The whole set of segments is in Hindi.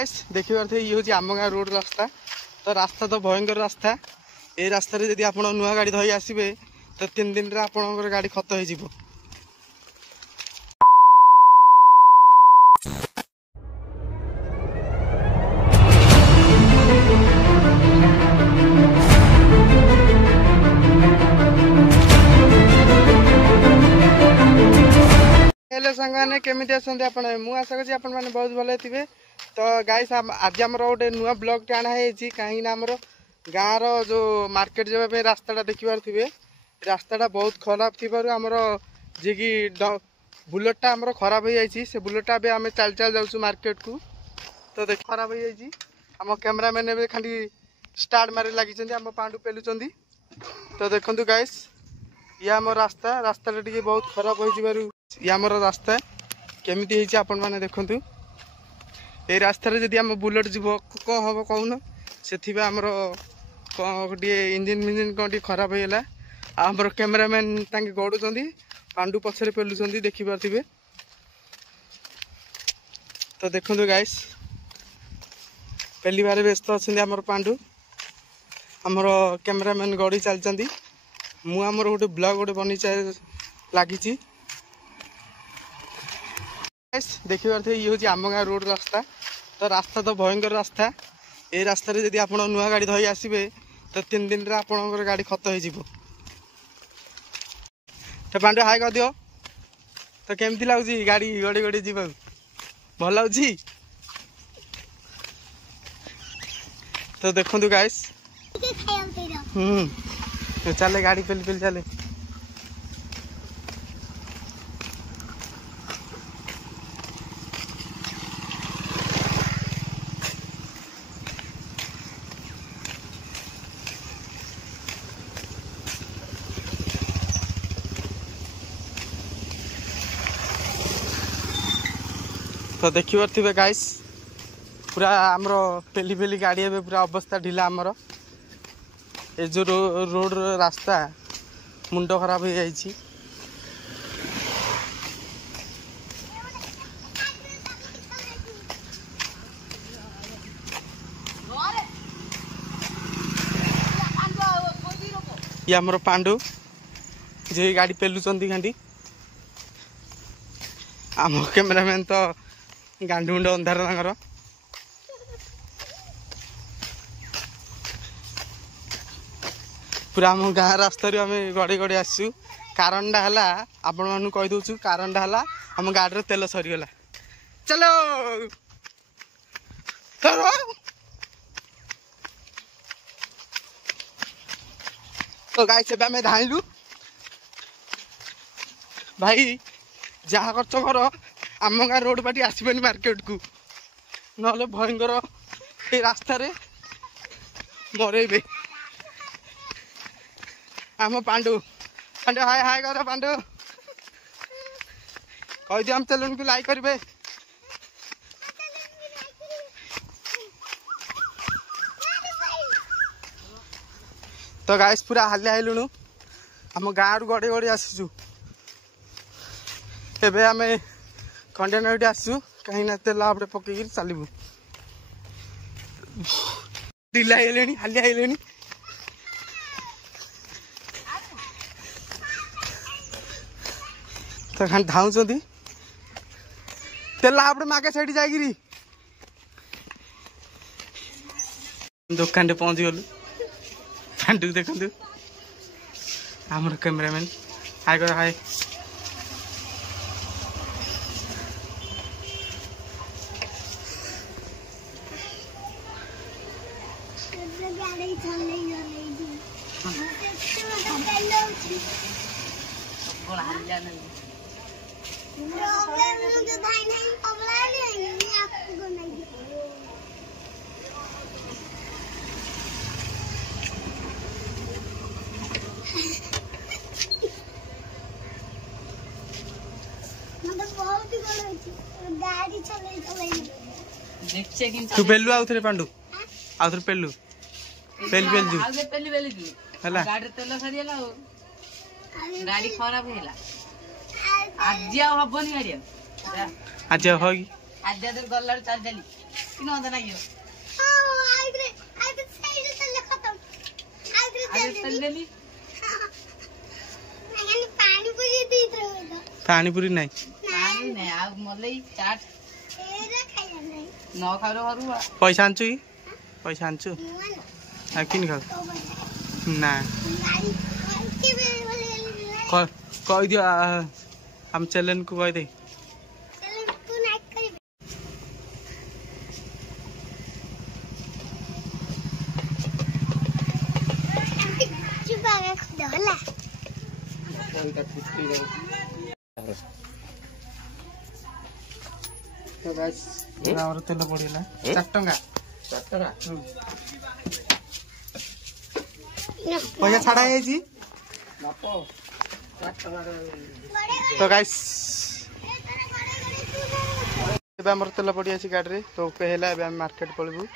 देखी पारे ये हूँ आम गाँ रोड रास्ता। तो रास्ता तो भयंकर रास्ता। ये रास्ता जदि आप नुआ गाड़ी धरी आसबे तो 3 दिन रे आपनकर गाड़ी खत हो जिवो। हेलो सांगने केमिति आसंते आपण मु आशा करछि आपण माने बहुत भले थिबे। तो गाइस आज हमर गोटे नुआ ब्लॉग टे आना है कहीं हमर गाँ रो जो मार्केट जाबे पे रास्ताटा देखिबार थिबे। रास्ताटा बहुत खराब थिबारु हमर जे कि बुलेटटा हमर खराब हो जाइछि। से बुलेटटा बे हमें चल चल जाउछु मार्केट को। तो देख खराब हो जाइछि। हम कैमरामैन ए खाली स्टार्ट मारे लागि छथि हम पांडु पेलुचंदी। तो देखंतु गाइस ये हमर रास्ता रास्ताटा टिके बहुत खराब हो जिबारु ये आमर रास्ता केमिति ହେଇଛି आपण माने देखंतु। ए रास्ता रे जदि हम बुलेट जीवो को हम कहून सेथिबा हमर गोटे इंजिन कोटी खराब होइला। हमर कैमरामैन तांके गडुचंदी पांडु पछरे पेलुचंदी देखि पारथिबे। तो देखंतु गाइस पहली बार व्यस्त अछंदी हमर पांडु हमर कैमरामैन गडी चलचंदी। मु हमर गोटे ब्लॉग गोटे बनी लागिची। देखी पारे ये हूँ आम गाँ रोड रास्ता। तो रास्ता तो भयंकर रास्ता। ये रास्ता जदि आप नुआ गाड़ी धरी आसबे तो 3 दिन रे आपनकर गाड़ी खत हो जिवो। तो पांडु हाय कर दियो। तो केमती लागुची गाड़ी गड़ी गड़ी जीवा भल लाଗୁची। तो देखंतु गाइस चले गाड़ी पेली पेली चले। तो देखी पारे गाइस पूरा आमर पेली पेली गाड़ी ए पूरा अवस्था ढिला आमर ए जो रोड रास्ता मुंड खराब हो जाइछि। ये आमर पांडु जे गाड़ी पेलुचंदी घाटी आम कैमरामैन तो गांडी मुंड अंधार तांकर। पूरा आम गाँ रास्ता आम गड़े गड़े आसु। कारणटा है आपण मानू कही दौचु कारणटा है आम गाड़ी तेल सरीगला। चलो तो गाइस से आम धाइलु भाई जहाँ खर्च कर आम गाँ रोड बाटी आसबेनि मार्केट को ना भयंकर ये रास्ता रे मरेबे। आम पांडु पांडु हाय हाय कर पांडु कह दियो हम चैनल को लाइक करेंगे। तो गाइस पूरा हालिया हेलुणु आम गाँ रु गड़े गड़े आसीचु। एबे आम कंटेनर आसू कहीं तेल आपटे पकईकि चलू ढिला हेले हालिया हेले। तो खाली धाउंट तेल आपटे मागे साइड जाइरी दुकान टे पहुंची गलु। पांडु देखु आमर कैमरामैन हाय कर हाय। तू पेलु आउ थे पांडु आउ थे पेलु पेल पेल जू आउ पेली पेली जू हला गाड़ी तेल सरीला गाड़ी खराब हेला आज हबनी गाड़ी आज हो आज गल्ला चल चली पानी पूरी नहीं पैसा आनचु कि पैसा आनचु आ किन खा ना कह दियो हम चैलेंज को कह दे तो गाइस और तेल पड़िला 4 टंका पैसा छाड़ा है जी तो गाइस आम तेल पड़ी अच्छी गाड़ी तो है मार्केट पलू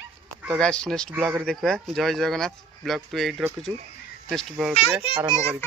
तो गाइस नेक्स्ट ब्लॉग रे देखा जय जगन्नाथ ब्लॉग 2 8 रखीचु नेक्स्ट ब्लॉग रे आरंभ करी।